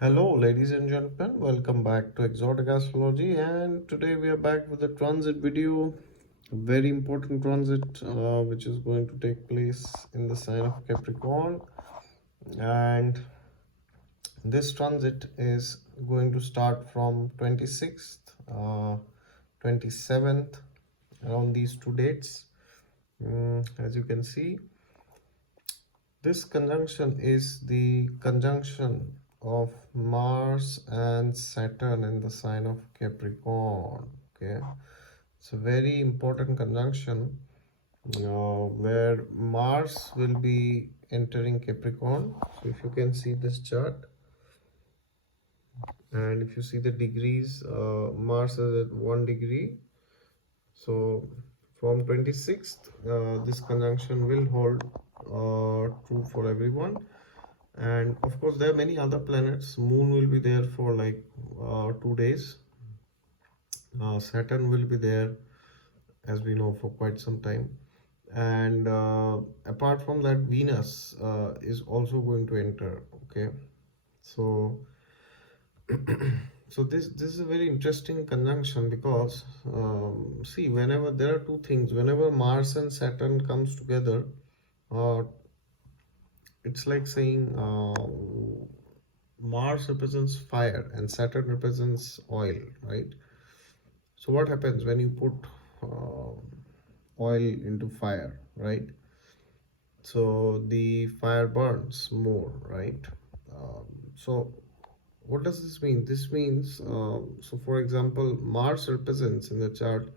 Hello, ladies and gentlemen. Welcome back to Exotic Astrology, and today we are back with a transit video. A very important transit, which is going to take place in the sign of Capricorn, and this transit is going to start from 26th, 27th, around these two dates. As you can see, this conjunction is the conjunction of Mars and Saturn in the sign of Capricorn. Okay, it's a very important conjunction where Mars will be entering Capricorn. So, if you can see this chart, and if you see the degrees, Mars is at 1 degree. So, from 26th, this conjunction will hold true for everyone. And of course there are many other planets. Moon will be there for like 2 days. Saturn will be there, as we know, for quite some time. And apart from that, Venus is also going to enter. Okay, so so this is a very interesting conjunction because see, whenever there are two things, whenever Mars and Saturn comes together, uh, it's like saying Mars represents fire and Saturn represents oil, right? So what happens when you put uh, oil into fire, right? So the fire burns more, right? Um, so what does this mean? This means, so for example, Mars represents in the chart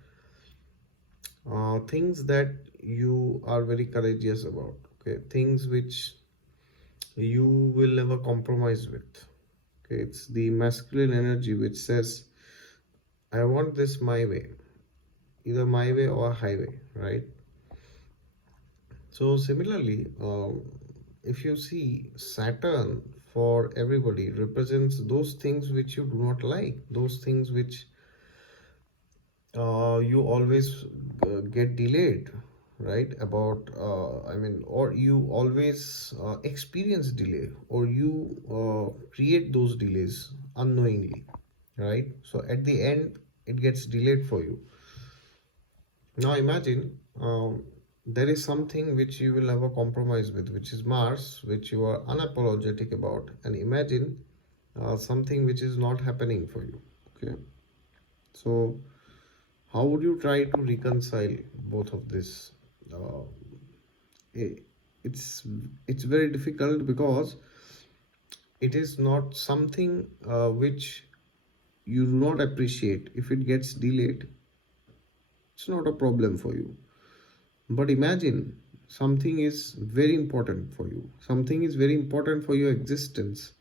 things that you are very courageous about, okay? Things which you will never compromise with. Okay, it's the masculine energy which says, I want this my way, either my way or highway, right? So similarly, if you see Saturn for everybody represents those things which you do not like, those things which you always get delayed, right? About I mean, or you always experience delay, or you create those delays unknowingly, right? So at the end it gets delayed for you. Now imagine there is something which you will never compromise with, which is Mars, which you are unapologetic about, and imagine something which is not happening for you. Okay, so how would you try to reconcile both of this? Uh, i- it's it's very difficult because it is not something which you do not appreciate. If it gets delayed, it's not a problem for you. But imagine something is very important for you, something is very important for your existence,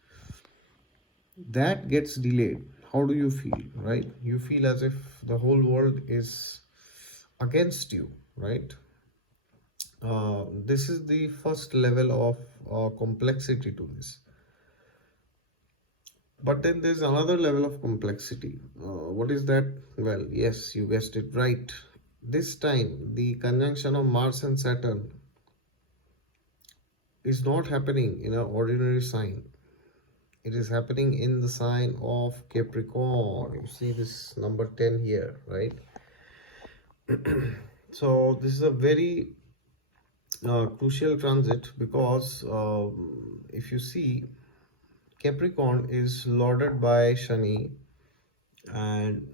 that gets delayed. How do you feel, right? You feel as if the whole world is against you, right? This is the first level of complexity to this. But then there's another level of complexity. What is that? Well, yes, you guessed it right. This time, the conjunction of Mars and Saturn is not happening in an ordinary sign. It is happening in the sign of Capricorn. You see this number 10 here, right? So this is a very crucial transit because if you see, Capricorn is lorded by Shani, and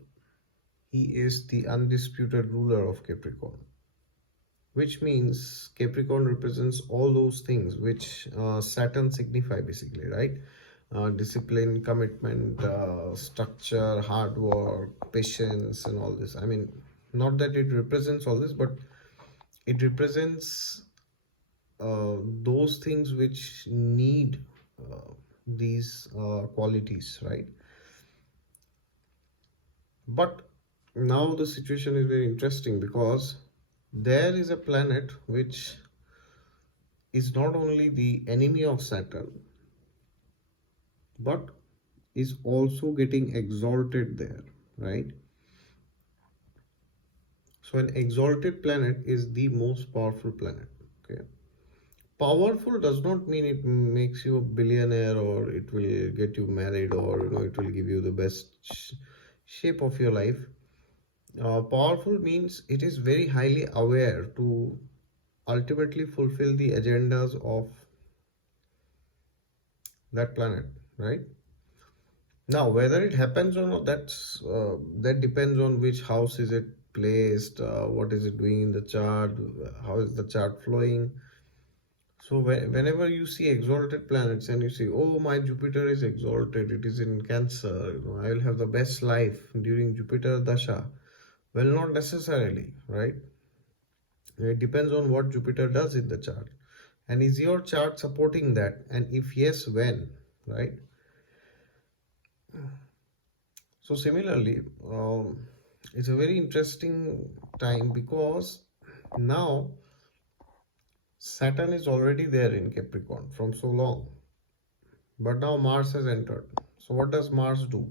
he is the undisputed ruler of Capricorn, which means Capricorn represents all those things which Saturn signify basically, right? Discipline, commitment, structure, hard work, patience, and all this. I mean, not that it represents all this, but it represents those things which need these qualities, right? But now the situation is very interesting because there is a planet which is not only the enemy of Saturn but is also getting exalted there, right? So an exalted planet is the most powerful planet. Okay, Powerful does not mean it makes you a billionaire, or it will get you married, or it will give you the best shape of your life. Powerful means it is very highly aware to ultimately fulfill the agendas of that planet, right? Now, whether it happens or not, that depends on which house is it placed, what is it doing in the chart, how is the chart flowing. So whenever you see exalted planets and you see, oh, my Jupiter is exalted, it is in Cancer, I will have the best life during Jupiter Dasha. Well, not necessarily, right? It depends on what Jupiter does in the chart. And is your chart supporting that? And if yes, when, right? So similarly, it's a very interesting time because now Saturn is already there in Capricorn from so long, but now Mars has entered. So what does Mars do?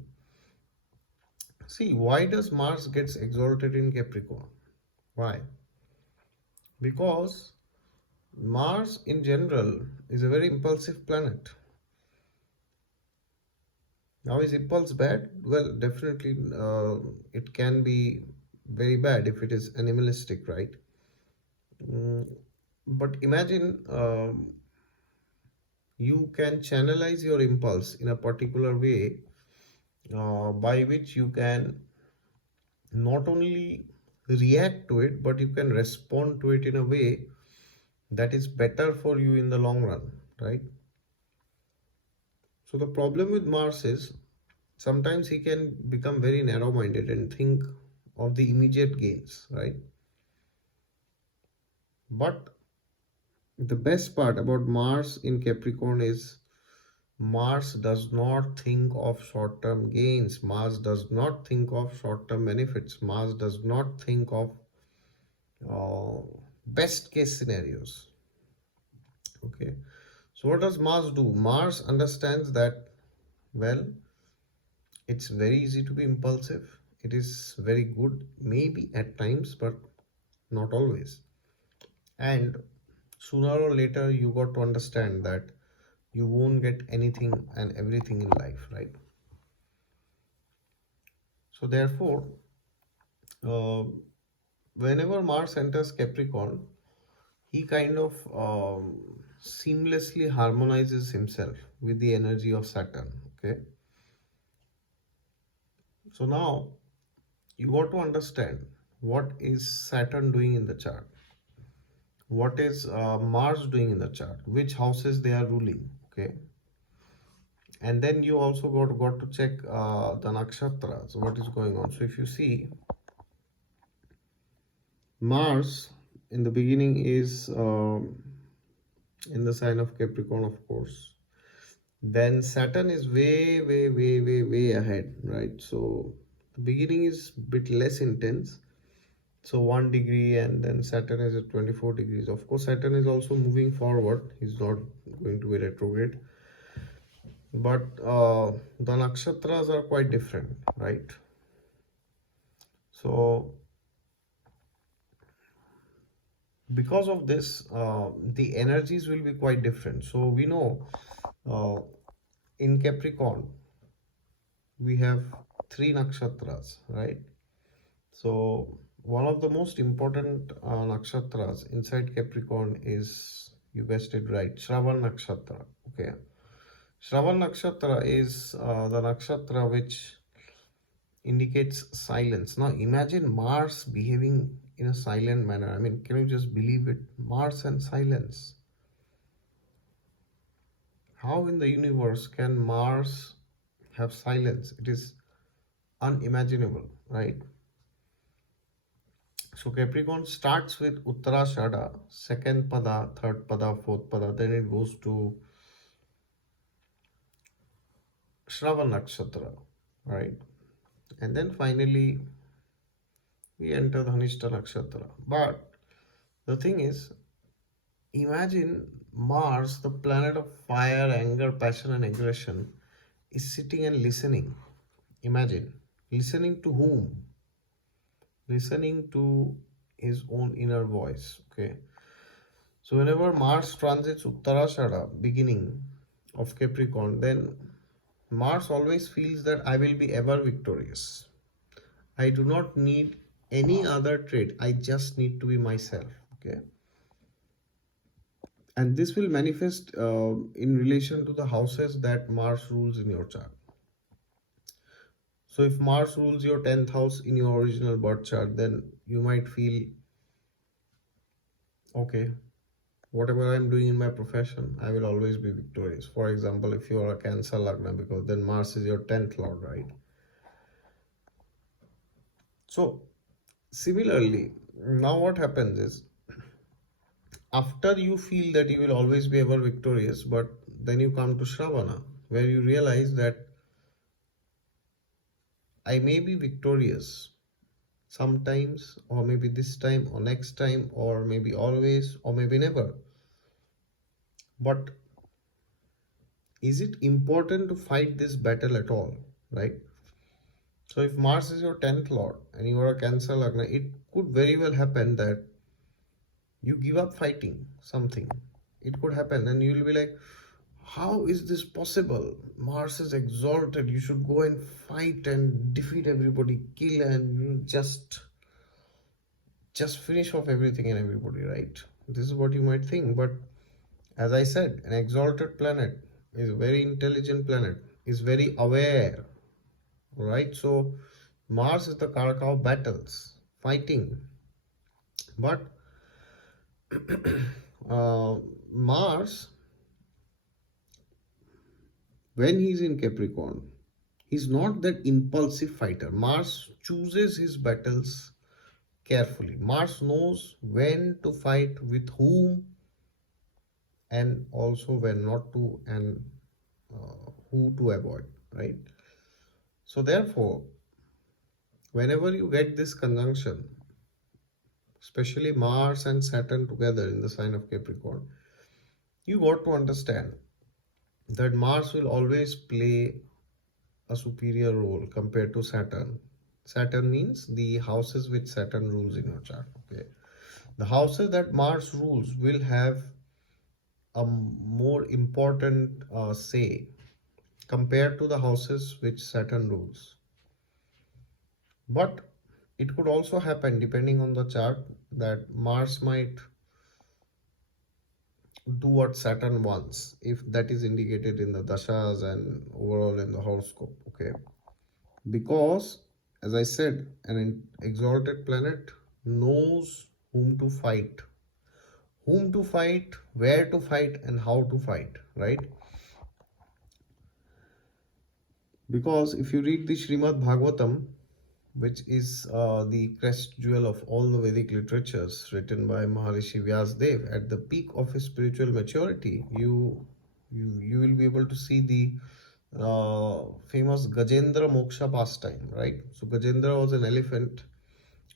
See, why does Mars gets exalted in Capricorn? Why? Because Mars in general is a very impulsive planet. Now, is impulse bad? Well, definitely it can be very bad if it is animalistic, right? Mm, but imagine you can channelize your impulse in a particular way by which you can not only react to it, but you can respond to it in a way that is better for you in the long run, right? So the problem with Mars is sometimes he can become very narrow minded and think of the immediate gains, right? But the best part about Mars in Capricorn is Mars does not think of short term gains. Mars does not think of short term benefits. Mars does not think of uh, best case scenarios. Okay. So, what does Mars do? Mars understands that, well, it's very easy to be impulsive. It is very good, maybe at times, but not always. And sooner or later, you got to understand that you won't get anything and everything in life, right? So, therefore, uh, whenever Mars enters Capricorn, he kind of seamlessly harmonizes himself with the energy of Saturn. Okay, so now you got to understand what is Saturn doing in the chart, what is Mars doing in the chart, which houses they are ruling. Okay, and then you also got to check the nakshatras, what is going on. So if you see, Mars in the beginning is in the sign of Capricorn, of course. Then Saturn is way, way, way, way, way ahead, right? So the beginning is bit less intense. So 1 degree, and then Saturn is at 24 degrees. Of course, Saturn is also moving forward. He's not going to be retrograde. But the nakshatras are quite different, right? So because of this, the energies will be quite different. So we know uh, in Capricorn, we have three nakshatras, right? So one of the most important nakshatras inside Capricorn is, you guessed it right, Shravan nakshatra. Okay, Shravan nakshatra is the nakshatra which indicates silence. Now imagine Mars behaving in a silent manner. I mean, can you just believe it? Mars and silence. How in the universe can Mars have silence? It is unimaginable, right? So Capricorn starts with Uttarashada, second pada, third pada, fourth pada, then it goes to Shravan Nakshatra, right? And then finally we enter the Dhanishta Nakshatra. But the thing is, imagine Mars, the planet of fire, anger, passion, and aggression, is sitting and listening. Imagine listening to whom? Listening to his own inner voice. Okay, So whenever Mars transits Uttarashada, beginning of Capricorn, then Mars always feels that I will be ever victorious. I do not need any other trait, I just need to be myself. Okay. And this will manifest in relation to the houses that Mars rules in your chart. So if Mars rules your 10th house in your original birth chart, then you might feel, okay, whatever I'm doing in my profession, I will always be victorious. For example, if you are a Cancer Lagna, because then Mars is your 10th lord, right? So similarly, now what happens is, after you feel that you will always be ever victorious, but then you come to Shravana, where you realize that I may be victorious sometimes, or maybe this time, or next time, or maybe always, or maybe never. But is it important to fight this battle at all, right? So if Mars is your 10th lord and you are a Cancer Lagna, it could very well happen that you give up fighting something. It could happen, and you will be like, how is this possible? Mars is exalted. You should go and fight and defeat everybody, kill, and just finish off everything and everybody, right? This is what you might think. But as I said, an exalted planet is a very intelligent planet, is very aware, right? So Mars is the Karaka of battles, fighting. But Mars, when he's in Capricorn, he's not that impulsive fighter. Mars chooses his battles carefully. Mars knows when to fight with whom, and also when not to, and who to avoid, right? So therefore, whenever you get this conjunction, especially Mars and Saturn together in the sign of Capricorn, you got to understand that Mars will always play a superior role compared to Saturn. Saturn means the houses which Saturn rules in your chart. Okay, the houses that Mars rules will have a more important say compared to the houses which Saturn rules. But it could also happen, depending on the chart, that Mars might do what Saturn wants, if that is indicated in the dashas and overall in the horoscope. Okay, because as I said, an exalted planet knows whom to fight, where to fight, and how to fight, right? Because if you read the Srimad Bhagavatam, which is the crest jewel of all the Vedic literatures, written by Maharishi Vyasdev, at the peak of his spiritual maturity, you will be able to see the famous Gajendra Moksha pastime, right? So Gajendra was an elephant,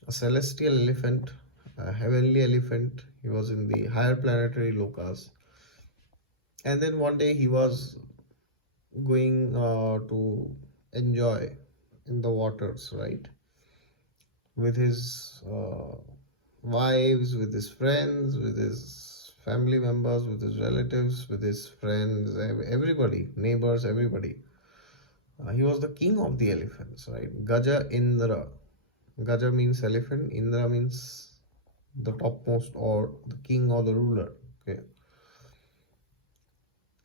a celestial elephant, a heavenly elephant. He was in the higher planetary lokas, and then one day he was going to enjoy in the waters, right? With his wives, with his friends, with his family members, with his relatives, with his friends, everybody, neighbors, everybody. He was the king of the elephants, right? Gaja Indra. Gaja means elephant, Indra means the topmost, or the king or the ruler. Okay.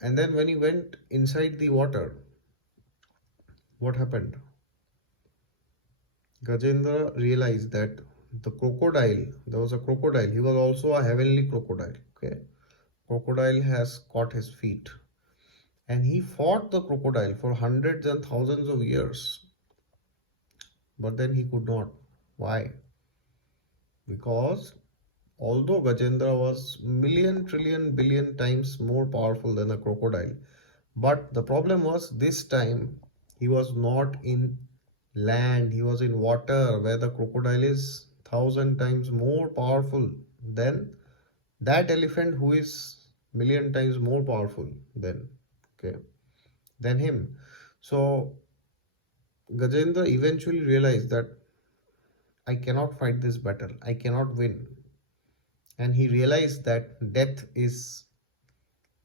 And then when he went inside the water, what happened? Gajendra realized that the crocodile, there was a crocodile, he was also a heavenly crocodile. Okay. Crocodile has caught his feet. And he fought the crocodile for hundreds and thousands of years. But then he could not. Why? Because although Gajendra was million, trillion, billion times more powerful than a crocodile, but the problem was this time he was not in land, he was in water, where the crocodile is thousand times more powerful than that elephant, who is million times more powerful than, okay, than him. So Gajendra eventually realized that I cannot fight this battle, I cannot win. and he realized that death is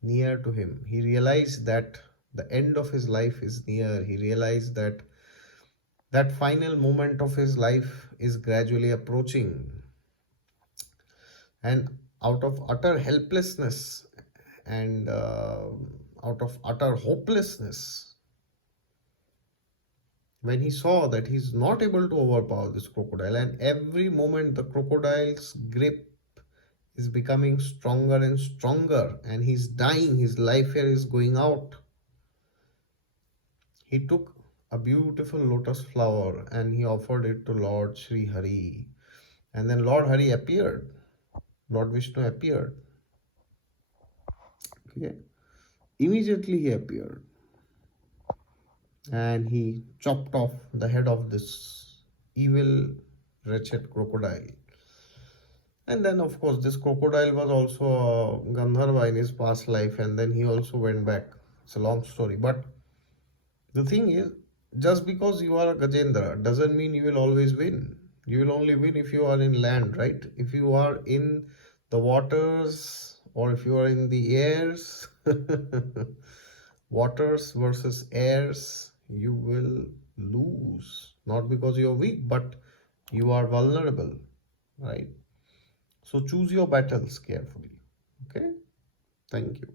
near to him. He realized that the end of his life is near. He realized that that final moment of his life is gradually approaching. And out of utter helplessness and out of utter hopelessness, when he saw that he's not able to overpower this crocodile, and every moment the crocodile's grip is becoming stronger and stronger, and he's dying, his life here is going out, he took a beautiful lotus flower and he offered it to Lord Sri Hari. And then Lord Hari appeared, Lord Vishnu appeared. Okay. Immediately he appeared and he chopped off the head of this evil, wretched crocodile. And then, of course, this crocodile was also a Gandharva in his past life, and then he also went back. It's a long story. But the thing is, just because you are a Gajendra doesn't mean you will always win. You will only win if you are in land, right? If you are in the waters or if you are in the airs, waters versus airs, you will lose. Not because you are weak, but you are vulnerable, right? So choose your battles carefully. Okay? Thank you.